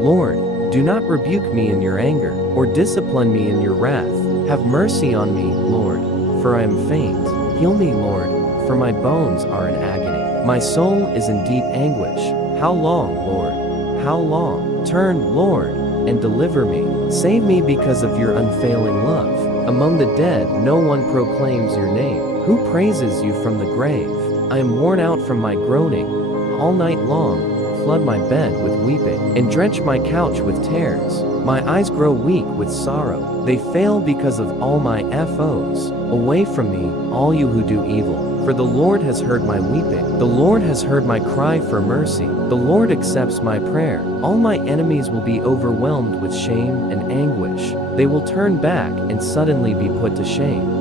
Lord, do not rebuke me in your anger, or discipline me in your wrath. Have mercy on me, Lord, for I am faint. Heal me, Lord, for my bones are in agony. My soul is in deep anguish. How long, Lord? How long? Turn, Lord, and deliver me. Save me because of your unfailing love. Among the dead, no one proclaims your name. Who praises you from the grave? I am worn out from my groaning. All night long, flood my bed with weeping, and drench my couch with tears. My eyes grow weak with sorrow. They fail because of all my foes. Away from me, all you who do evil. For the Lord has heard my weeping. The Lord has heard my cry for mercy. The Lord accepts my prayer. All my enemies will be overwhelmed with shame and anguish. They will turn back and suddenly be put to shame.